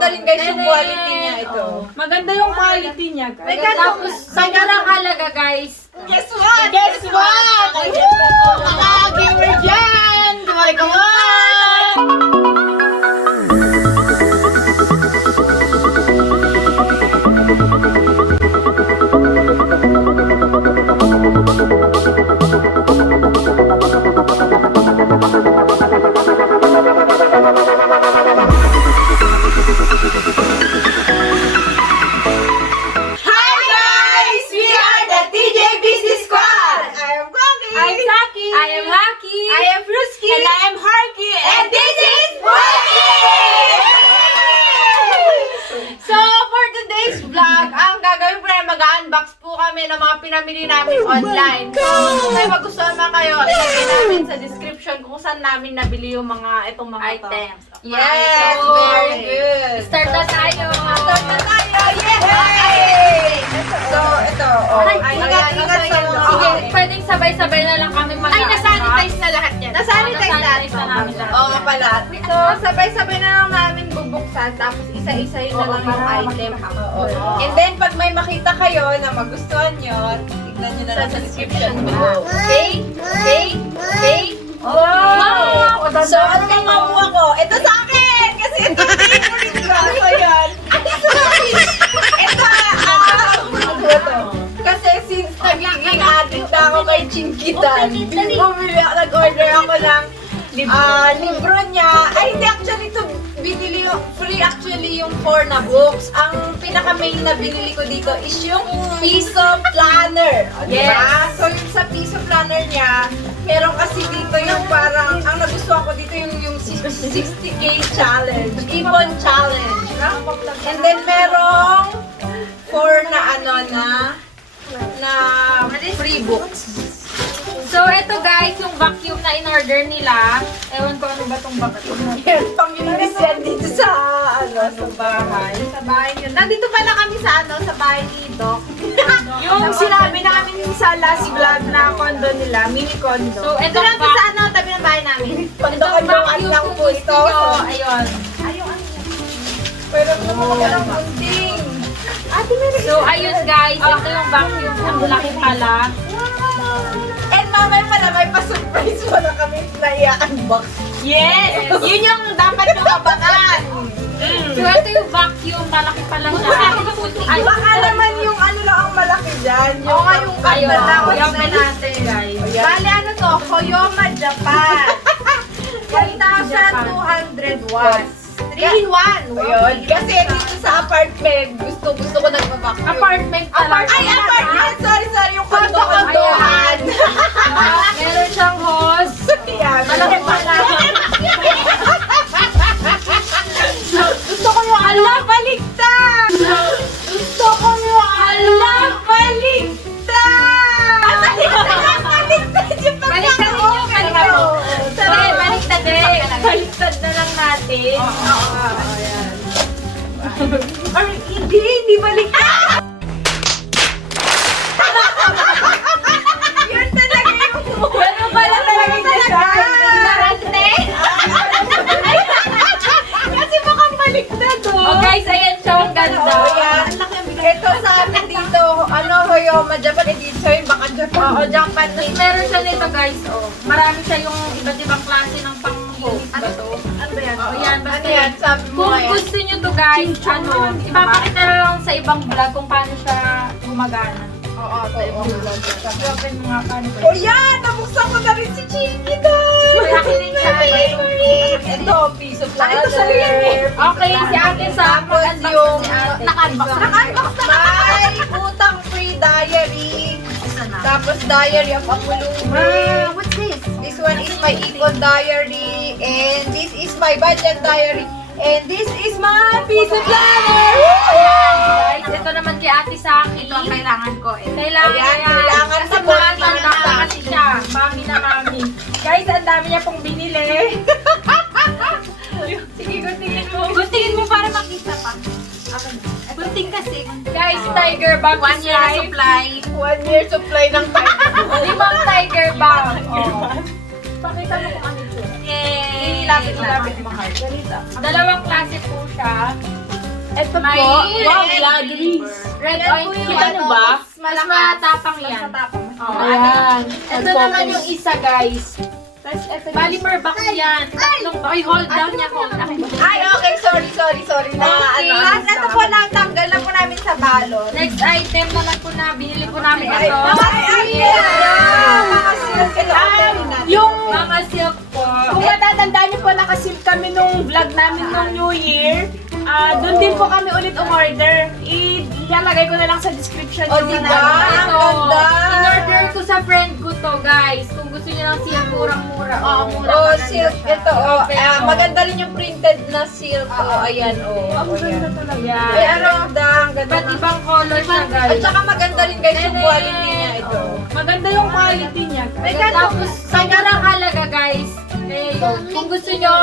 maganda rin guys yung quality niya ito. Maganda yung quality niya, guys. Tapos, sobrang halaga, guys. Guess what? Guess what? Mga gamer dyan! Kumay pinamili namin online. So, kung may magustuhan man kayo, ilagay namin sa description kung saan namin nabili yung mga itong mga Items. Yes, So, very good. Start na tayo. Start na tayo. Yay! So, ito. Ingat sa mga. Sige, pwedeng sabay-sabay na lang kami mag- Ay, nasanitize na lahat yan. Nasanitize na namin lahat. Oo nga pala. So, sabay-sabay na lang namin bubuksan, tapos isa-isahin na lang yung item. And then, pag may makita kayo na magustuhan nyo, tignan nyo na lang sa description below. Okay? Okay? Okay? Wow! So, ano yung makuha ko? Ito sa akin! Kasi ito yung favorite ko. So, yan. Ito, kasi since nagiging addict na ako kay Chinkitan, nag-order ako ng libro niya. Ay, hindi actually ito binili yung free actually yung 4 na books. Ang pinaka-main na binili ko dito is yung piso planner. Diba? So, yung sa piso planner niya, meron kasi dito yung parang, ang nagustuhan ko dito yung 60K challenge, Ibon challenge. No? And then merong 4 na na free books. So, ito guys, yung vacuum na in-order nila. Ewan ko ano ba tong vacuum na. Yan, pang-inis yan dito sa bahay. Sa bahay yun. Nandito pala kami sa sa bahay ni Doc. Yung sinabi namin sa last vlog na condo nila, mini condo. So, ito Ito lang sa tabi ng bahay namin. vacuum lang kung po gusto ito. nyo. Ayun. Pero naman walang gunting. Ate, meron So, ayun guys, ito yung vacuum. Ang laki pala. And mamay pala, may pa-surprise pa na kami na i-unbox. Yes! Yun yung dapat nyo abangan. So, ito yung vacuum. Malaki pala siya. Ay, Baka naman yung lang ang malaki dyan. Yung yung ayun. tapos Yung na natin. guys. Bale, to? Koyoma, Japan. 1,200 watts. 3-in-1. Ayun. Kasi dito sa apartment, gusto ko nagpa-vacuum. Apartment pala. Ay, apartment! Sorry. Yung kondo-kondohan. Meron siyang hose. Yan. Malaki pala. Gusto ko yung baligtad! Gusto ko yung baligtad! Baligtad yung Baliktad ninyo. Baliktad eh. Baliktad na lang natin. Ayan. Ay, hindi baliktad! Yun talaga yung Ano pala talaga design? ignorante! Kasi mukhang baliktad Oh guys, ayan siya. Ang ganda. Ito sa amin dito, Hoyoma, Japan, dito yung baka Japan. Oo, Japan. Tapos meron siya nito guys. Oh. Marami siya yung iba't ibang klase ng pang-hose. Ano to? Ano ba yan? Oh, yan. Basta Ano yan? Sabi mo Kung ngayon. gusto nyo to guys, ipapakita na lang sa ibang vlog kung paano siya gumagana. Oo, Open mo nga paano ba. Oh yan! Nabuksan ko na rin si Chinky doon! Akin din siya. Ito, piece of leather. Ito sa'yo yan eh. Okay, si ate sa Tapos mag-unbox yung si ate. naka-unbox na may utang free diary. Tapos diary of Apulumi. What's this? This one is my ipon diary. And this is my budget diary. And this is my piece of planner. Guys, ito naman kay ate sa akin. Ito ang kailangan ko eh. Kailangan Ayan, yan. kailangan Kasi sa mami body na na. kasi siya. Mami na mami. Guys, ang dami niya pong binili. Sige, guntingin mo. Guntingin mo para makita pa. Gunting kasi. Guys, tiger bag. 1 year na supply. 1 year supply ng time. 5 tiger bag. Oh. Pakita mo kung ano ito. Yay! Lapit mo. Dalawang klase po siya. Ito po. May Wow, red Gladys. Red Yan oil po yung kita ano, nyo ba? mas Mas malakas. matapang yan. Oo, Ayan. Ito naman yung isa, guys. Tapos ito yung... Balimer box yan. Tatlong, ay, hold down niya, hold down. Ay, okay, sorry. Na, Okay. ano, ito po lang, tanggal na po namin sa balon. Next item naman po na, binili po namin Ay, ito. Yung... Mga silk po. Kung matatandaan niyo po, nakasilk kami nung vlog namin nung New Year. Doon din po kami ulit umorder. Ilalagay ko na lang sa description O, yung diba? namin. Ang ganda. In-order ko sa friend ko to, guys. Kung gusto niyo ng silk, murang-mura. Oo, mura. Oh, maganda silk siya. ito. Oh, maganda rin yung printed na silk. Oh, ayan, oh. Ang ganda talaga. Yan. Ay, ano, ang ganda. Iba't ibang color siya, At guys. saka maganda rin guys yung quality niya ito. Maganda yung quality niya. May Tapos, sa murang halaga, guys. Kaya yun. Kung gusto nyo,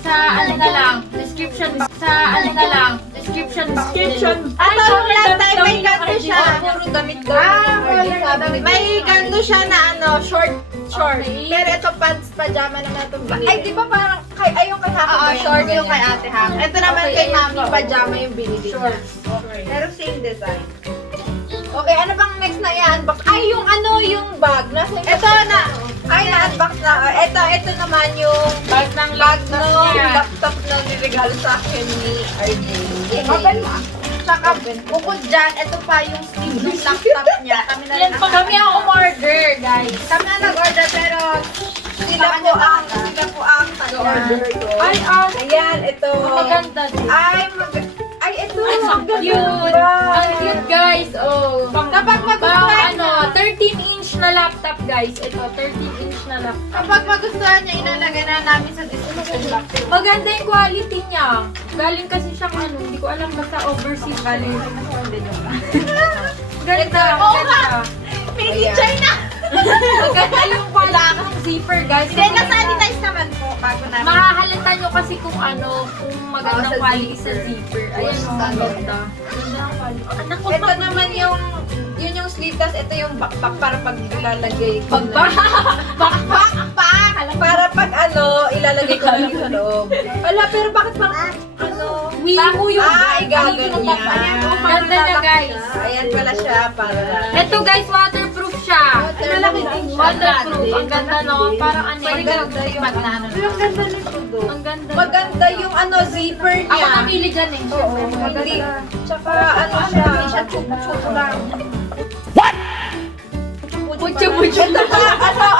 sa ano na lang, description box. Sa ano na lang, description box. Description. Ano, sorry, last damit time daw may yung ganto siya. nakaredy. Puro damit daw. May ganto siya na ano, short. Okay. Pero ito pants, pajama naman itong binili. Ay, di ba parang, ay yung kay Hako ba yan? Short yung kay ate Hako. Ito naman Okay, kay ayan mami, po. pajama yung binili. Short. Pero same design. Okay, ano bang next na i-unbox? Ay, yung ano, yung bag. Nasa ito na. Ay, na-unbox na. Ito naman yung Bag ng bag laptop no, niya. laptop na niregalo sa akin ni RJ. Open mo. Tsaka, bukod dyan, ito pa yung sleeve ng laptop niya. Kami na Yan po kami ang umorder, guys. Kami na nag-order, pero sila po ang nag-order ko. Ay, Ayan, ito. maganda din. Ay, ito. Ay, so ang ganda cute. ba? Ang cute, guys. Oh. Kapag Pang magustuhan ano, 13-inch na laptop, guys. Ito, 13-inch na laptop. Kapag magustuhan niya, ilalagay na namin sa description box. Maganda yung quality niya. Galing kasi siyang ano, hindi ko alam basta overseas. Galing. Ganda. Oo Ganda. Made in China! Maganda yung quality ng zipper, guys. Hindi, nasa-sanitize naman po bago namin. Mahahalata nyo kasi kung ano, kung magandang sa quality sa zipper. zipper. Ayan o, ang ganda. Ganda ang quality. Anak ko, Ito naman yung, yun yung sleeveless, ito yung backpack para pag ilalagay ko na. Backpack. Para pag ano, ilalagay ko na sa loob. Wala, pero bakit parang ano? Wimo yung Ay, gagawin niya. Ganda niya, guys. Ayan pala siya, para. Ito guys, waterproof siya. Malaki din siya. Waterproof. Ang ganda no? Parang ano Ang ganda yung bag na ano. Ang ganda nito do. Ang ganda. Maganda yung ano, zipper Ako niya. namili dyan eh. Oo, hindi. Tsaka ano siya, hindi siya chup-chup lang. Pucho-pucho. Ito pa,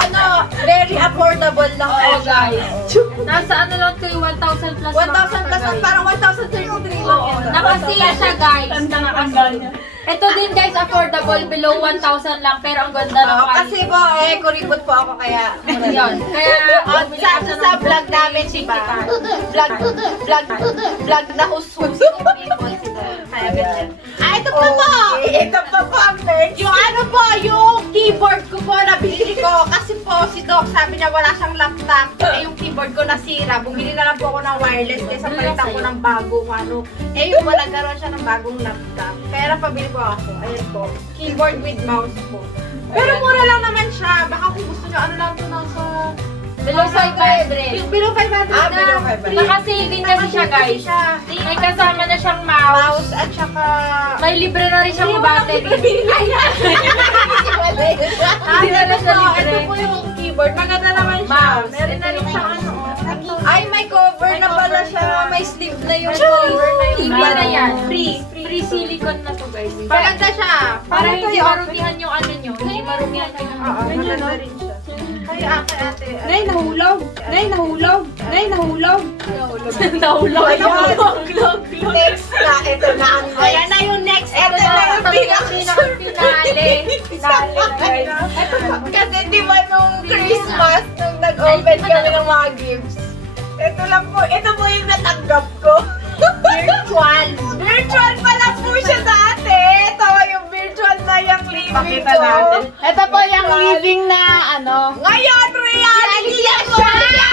ano, very affordable lang Oo, po siya. guys. Nasa ano lang ko yung 1,000 plus. 1,000 plus lang, parang 1,033 lang Oo, ito. nakasila siya guys. Ganda ng anggal niya. Ito din guys, affordable, below 1,000 lang, pero ang ganda ng Oo, quality. kasi po, kuripot po ako kaya. Yun. Kaya, Sa vlog namin, di ba? Vlog na hus-hus. Kaya ganyan. Ito pa po! Ito pa po ang merch. Yung ano po, yung keyboard ko po na binili ko. Kasi po, si Doc sabi niya wala siyang laptop. Eh, yung keyboard ko nasira. Bumili na lang po ako ng wireless kaysa palitan ko ng bagong ano. Eh, yung wala nagkaroon siya ng bagong laptop. Kaya napabili po ako. Ayan po. Keyboard with mouse po. Pero mura lang naman siya. Baka kung gusto niyo, ano lang po nasa... below 500. Yung below 500 na. Below 500. Nakasaving kasi siya guys. May kasama na siyang mouse. Mouse at saka... May libre na rin siyang battery. Ay, Hindi na lang siya libre. ito po yung keyboard. Maganda naman siya. Mouse. Meron na rin Ito siyang yung ano. Ay, may cover na pala siya. May sleeve na yung cover na yung Free na yan. Free. Free silicone na to guys. Maganda siya. Para hindi ito yung- marumihan yung ano nyo. Hindi marumihan yung Oo, maganda rin siya. Kayo ate. Nay, nahulog. Nay, nahulog. Nay, nahulog. Nahulog. Ayun. Next na. Ito na ang next. Ayan na yung next. Ito na yung Finale. Finale na guys. Kasi di ba nung Christmas, nung nag-open kami ng mga gifts, ito lang po, ito po yung natanggap ko. Virtual. Virtual pala po siya dati. Ito yung virtual na yung living Pakita ko. natin. Ito po yung living na ano. Ngayon, reality na siya!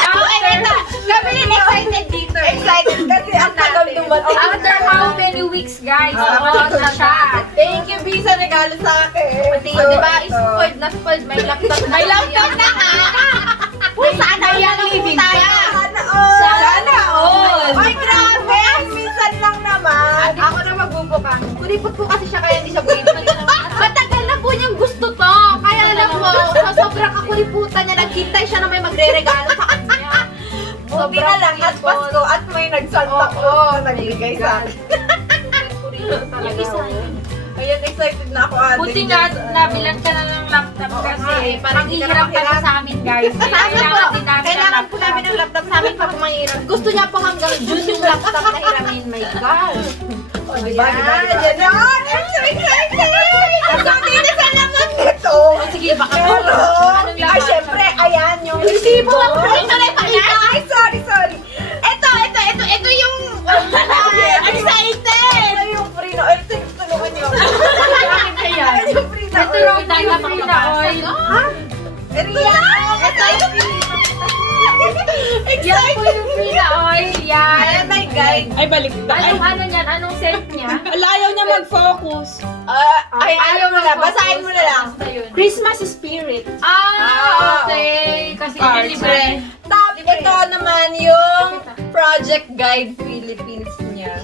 Kami rin excited dito. Excited kasi ang tagal dumating. After how many weeks guys? About na siya. Thank you, B, sa regalo sa akin. O diba, spoiled na spoiled. May laptop na. May laptop na ka! Sana yan ang living ka! Sana all! Sana all! magre-regalo sa kanya. Buti na lang at Pasko at may nag-Santa Claus na nagbigay sa akin. Yung isa yun. Ayan, excited na ako ate. Buti nga, nabilan ka na ng laptop Oo, kasi eh, parang ang hindi ka hirap na kasi sa amin, guys. Kailangan din namin ng Kailangan po laptop. namin ng laptop sa amin para mahirap. Gusto niya po hanggang June yung laptop na hiramin. My God. O, diba? Ayan na. I'm so excited! Ang sabi na sa laman nito. Sige, baka Pero, anong laman? ay, syempre, ayan yung resibo. Ay, Ay, sorry. Ito yung... Excited! Ito yung free na oil. Tulungan niyo. Bakit kaya? Ito yung free na Ito oil. yung free na oil. Riyan! Yan po yung free na oil. Yan. Ayan, my guide. Ay, balik na. Anong ano niyan? Anong scent niya? Ala, ayaw niya mag-focus. Ay, ayaw mo na. Basahin mo na lang. Basta yun. Christmas spirit. Okay. Kasi Cards. libre. Top, ito naman yung Project Guide Philippines niya.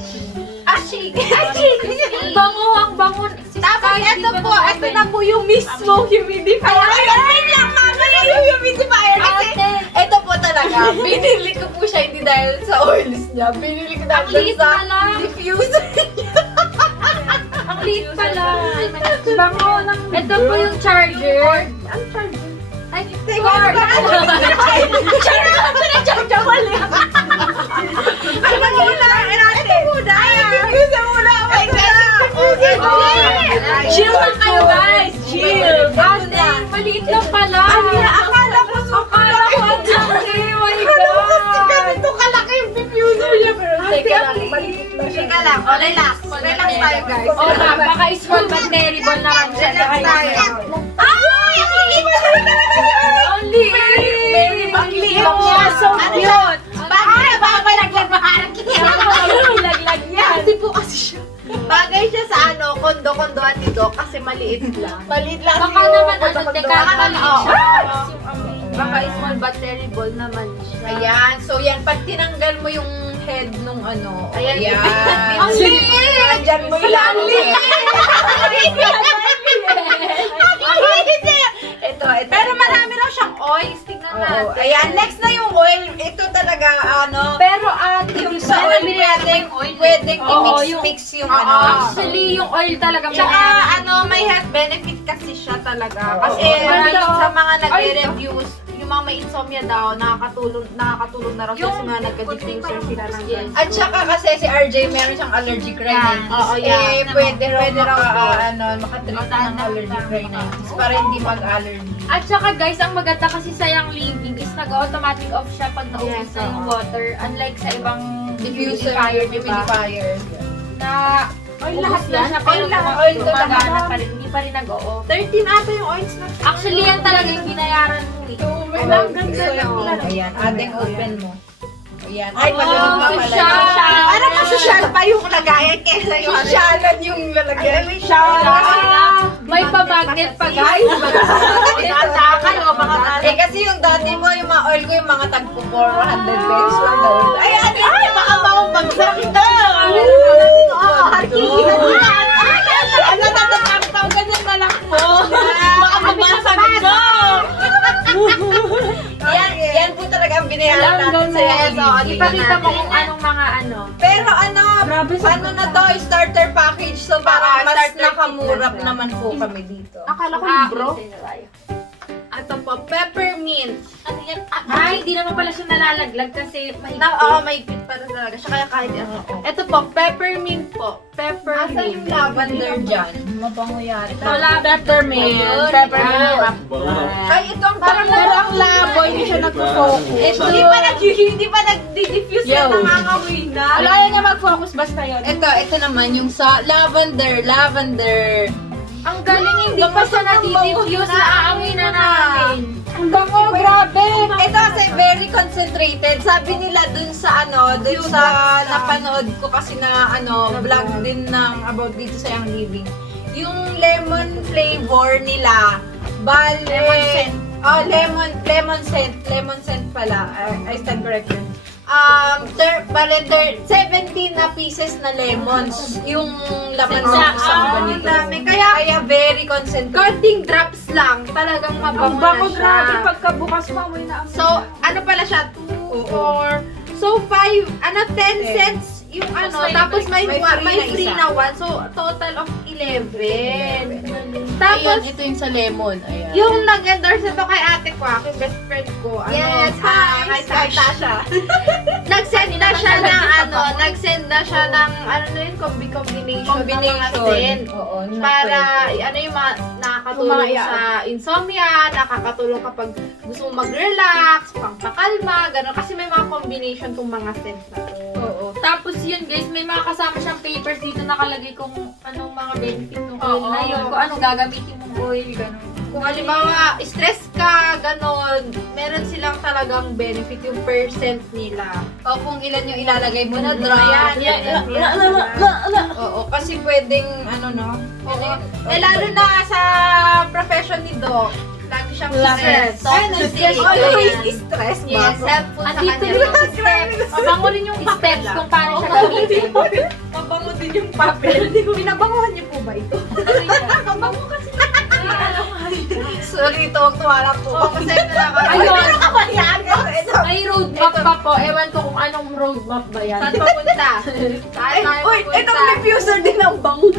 Bango ang bango. Tapos ito po, ito na po yung mismo humidifier. Ayan, wait lang, mamaya yung humidifier. Kasi Ate. ito po talaga, binili ko po siya hindi dahil sa oils niya. Binili ko Ang dahil liit sa pala. diffuser niya. Ang liit pala. Bango ng... Ito po yung charger. Ang charger. Ay, Teka, cord. Ano ba muna natin? Ito muna. Ay, diffuser muna. Oh my God. Okay. Chill lang kayo, guys. Chill. Ate, maliit lang pala. Akala ko Akala ko ang laki. My Akala ko kasi God. ganito kalaki yung diffuser niya. Pero teka lang, maliit lang siya. Teka lang, relax. Relax tayo, guys. Oh, baka small but terrible naman siya. Relax tayo. Ay! Ang liit! Ang liit. Very bakli. Yeah, so cute. Bagay na bagay naglabahan kita. Laglag yan. Kasi po kasi siya. Bagay siya sa ano, kondo-kondoan ni Doc kasi maliit lang. Maliit lang Baka naman ano, teka, Baka maliit naman, siya. Baka small but terrible naman siya. Ayan, so yan, pag tinanggal mo yung head nung ano, Ayan. ayan. Ang liit! Andyan mo lang. Ito. Pero marami raw siyang oils. Tignan Oo, natin. ayan, next na yung oil. Ito talaga, ano, Pero yung sa oil, pwedeng Oo, i-mix-mix yung Oo. ano. Actually, yung oil talaga. Tsaka ano, may health benefit kasi siya talaga. Kasi Oo. marami sa mga nagre-reviews, yung mga may insomnia daw, nakakatulong na raw siya sa mga nagka-diffuser sila ng Yes. At saka kasi si RJ, meron siyang allergic rhinitis. Oo, yan. Pwede raw Oo. makatreat ng allergic rhinitis para hindi mag-allergy. At saka guys, ang maganda kasi sa yung living is nag-automatic off siya pag naubos Yes, na yung oo. water. Unlike sa ibang Diffuser, diba? humidifier. Na Oil ubos lahat na yan. siya pero Oil lahat, oil to gumagana lahat. pa rin. Hindi pa rin nag-o-off. 13 ata yung oils na. Actually, yan talaga yung binayaran mo eh. Ang ganda So, ng ayan, ating open mo. Ayan. Oh, Ay, malunod pa pala. social. Parang masosyal pa yung lagayan kesa yung ano. Sosyalan yung lalagyan. May pa-magnet pa guys. Tatakan o baka Eh kasi yung dati mo, yung mga oil ko, yung mga tagpo 400 pesos lang daw. Ay, ano yun? Baka maubagsak daw. Ano natatang ganyan na lang po. Baka mabasag ko. Yan po talaga ang binayaran natin sa Ipakita mo kung anong mga ano. Pero ano, Grabe, ano na to, starter package. So para mas starter nakamura kit na naman po kami dito. Akala ko Ah, libro. okay, tayo. Ito po, peppermint. Ano yan? Ay, hindi naman pala siya nalalaglag kasi mahigpit. Oo, may pit para talaga siya. Kaya kahit ano. Ito po, peppermint po. Asa Peppermint. yung lavender dyan? Mabango yata. Ito, peppermint. Peppermint. Ay, ito ang parang Pero ang labo, hindi siya nagpo-focus. Hindi pa nag-diffuse Yo. na nangangamoy na. Wala, ayaw niya mag-focus, basta yun. ito naman yung sa lavender. Ang galing, hindi pa siya nadi-diffuse na aamoy na namin. Ang bango, grabe. Ito kasi very concentrated. Sabi nila dun sa dun sa napanood ko kasi na vlog din ng about dito sa Young Living. Yung lemon flavor nila, Lemon scent. lemon scent pala. I stand corrected. bale, 17 na pieces na lemons yung laman ng isang ganito. dami. Kaya very concentrated. konting drops lang, talagang Ang mabango bango, na siya. grabe. Pagkabukas pa, may na. So, ano pala siya? 2, 4, so 5, 10 cents yung tapos may free na one. So, total of 11. Tapos, Ayan, ito yung sa lemon. Ayan. yung nag-endorse ito kay ate ko, aking best friend ko. Yes, hi, Tasha. Nag-send na siya ng combination ng mga scent. Oo, na Para, pwede. yung mga nakakatulong sa insomnia, nakakatulong kapag gusto mong mag-relax, pangpakalma, gano'n. Kasi may mga combination tong mga scents na to. Oo. Tapos yun guys, may mga kasama siyang papers dito nakalagay kung anong mga benefit ng oil Oo. na yun. Kung ano gagamitin mong oil, gano'n. Kung halimbawa, stress ka, gano'n, meron silang talagang benefit yung percent nila. O kung ilan yung ilalagay mo na drop. Ayan. Oo, kasi pwedeng, Oo. Lalo na sa profession ni Doc, lagi siyang stress. stress. Always stress ba? Yes, helpful sa Andito kanya. yung steps. Mabango rin yung steps kung paano siya gamitin. Mabango din yung papel. Pinabanguhan niyo po ba ito? Sorry, tuwag-tuwa lang po. Kasi talaga. Ayun. Ayan, May roadmap pa po. Ewan ko kung anong roadmap ba yan. Saan papunta? Saan tayo Uy, papunta? itong diffuser din ang bango.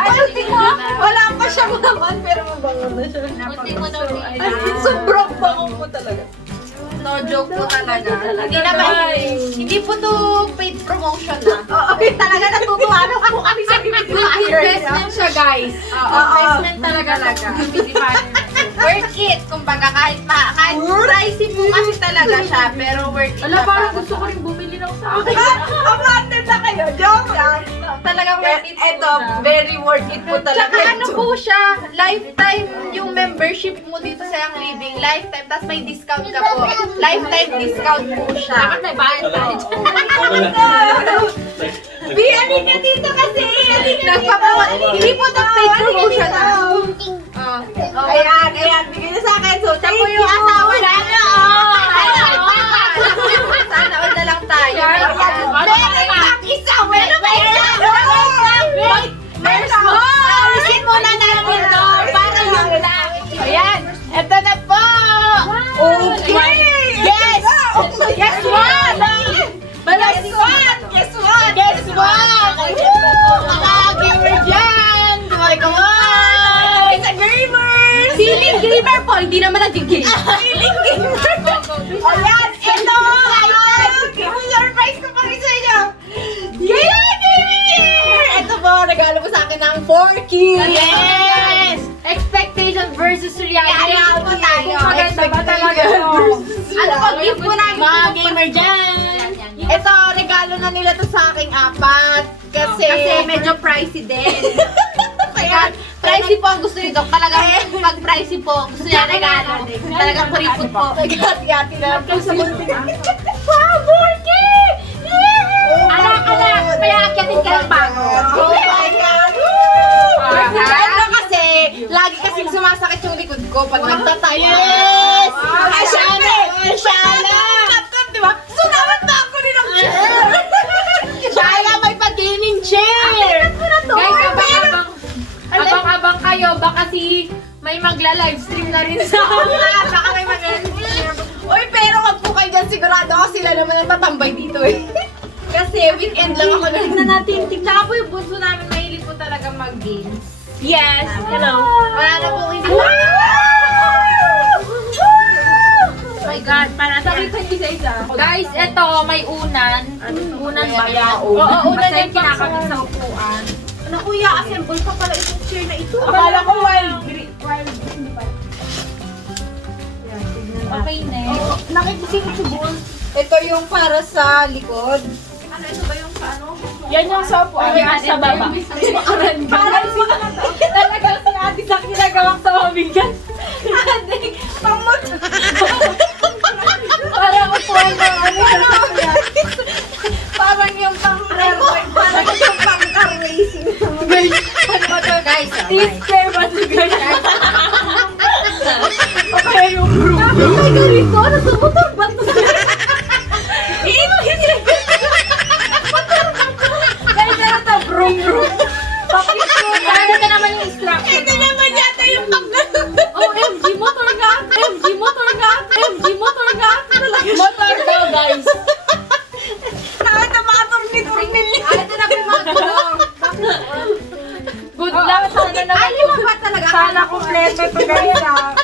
Ay, wala pa siyang naman, pero mabango na siya. Kunti mo daw Ay, sobrang bango po talaga. No joke po talaga. Hindi naman, hindi po to paid promotion na. Oo, talaga natutuwa na po kami sa Investment siya guys. Investment talaga. Hindi pa Worth it. Kumbaga, kahit pricey po kasi talaga siya, pero worth it. Ala, na parang talaga. gusto ko rin bumili ng sa akin. Abandon na kayo, joke lang. Talagang worth it po Ito, siya. very worth it po talaga. Tsaka ano po siya, lifetime yung membership mo dito sa Young Living. Lifetime, tapos may discount ka po. Lifetime discount po siya. Dapat may bayad tayo dyan. Bi, alin ka dito kasi. Hindi po ito paid promotion na. Ayan, bigay na sa akin. So, Siya po yung asawa na. Sana all na lang tayo. Meron pang isa! Meron pang isa! Meron mo! Alisin muna natin to para yung lang. Ayan, eto na po! Okay! Yes! Guess what? Guess what? Guess what? Mga gamer dyan! Come on! It's a gamer! Feeling gamer po, hindi naman nagiging. Feeling gamer! Ayan, ito! Surprise ko pa rin sa inyo! Yeah! Ito po, regalo mo sa akin ng 4 keys! Yes! Expectation versus reality. Kaya po tayo. Kung maganda ba talaga to? Ano pag gift po namin? Mga gamer dyan! Ito, regalo na nila to sa aking apat. Kasi medyo pricey din. Kaya, Pricey po ang gusto ni Doc. Talagang pag pricey po, gusto niya regalo. Talagang kuripot po. Nagati-ati na po sa mundo. Wow, 4K! Kaya akyatin ka ng bago. Oh my God! Ano kasi, lagi kasing sumasakit yung likod ko pag nagtatayo. Yes! Ay, syempre! Shala! Diba? So, dapat na ako rin ang chair! Shala, may pag-gaming chair! Guys, abang-abang kayo. Baka may magla-livestream na rin sa Baka may Uy, pero wag po kayo dyan. Sigurado ako sila naman ang tatambay dito eh. Kasi weekend lang ako na. Tignan natin. Tsaka po yung bunso namin, mahilig po talaga mag-games. Yes, hello. Wala na po hindi. Oh my God, para sa isa-isa. Guys, eto, may unan. Unan ba yan? Oo, unan yung kinakabit sa upuan. Ano kuya, assemble pa pala itong chair na ito. Akala ko wild green. Di ba? Okay, next. Nakikising subon. Ito yung para sa likod. Ano, ito ba yung sa ano? Yan yung sa upuan. Yan sa baba. Parang talagang si ate sa ginagawang sa mabigat. Ate, pamot. Parang upuan ng ano sa sakya. Parang yung parang yung pang-car racing. Guys, Teacher ba ito guys? kaya yung broom. Ay, ganito. Ano to? Motor ba to? Kaya na ito, broom. Maganda na naman yung instruction. Ito naman yata yung pagkano. OMG, motor nga. OMG, motor nga. OMG, motor nga. Motor daw, guys. Nakatamakaturnil-turnil. Ito na po yung mga gulong. Good luck. Sana naman. Ay, lima ba talaga? Sana kompleto ito, guys, ha.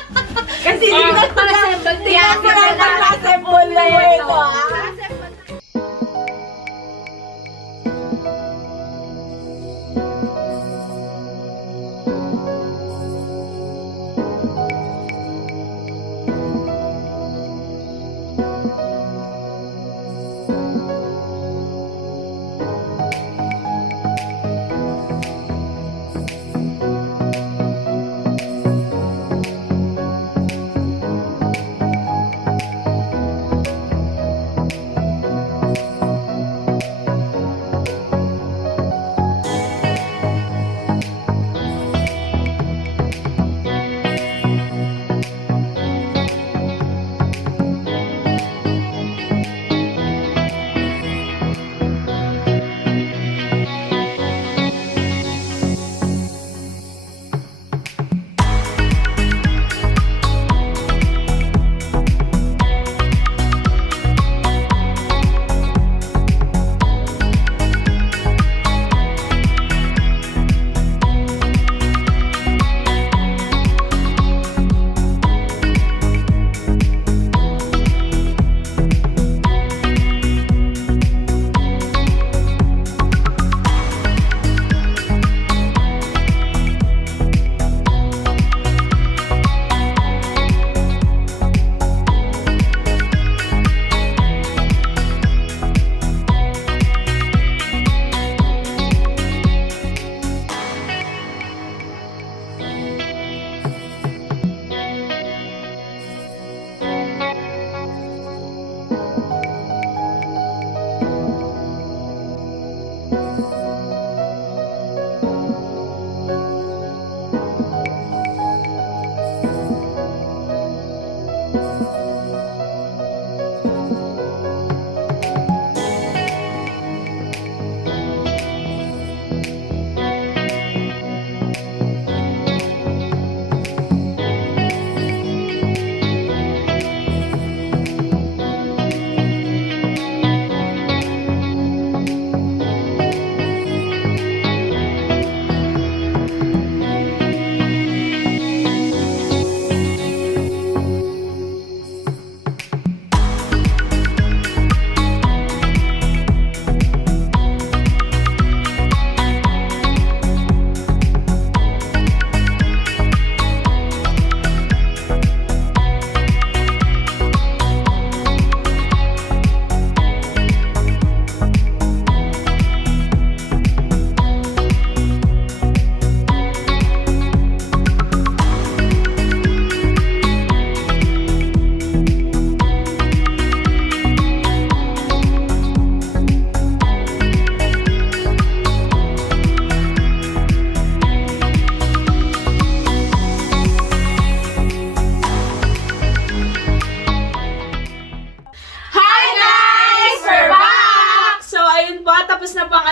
Kasi hindi na Pang-assemble. Kaya sila nag-assemble na ito, ah.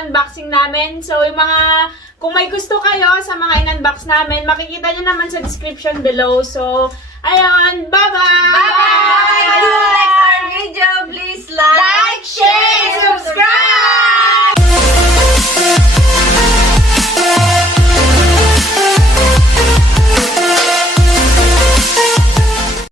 unboxing namin. So, yung mga, kung may gusto kayo sa mga in-unbox namin, makikita nyo naman sa description below. So, ayun, bye-bye!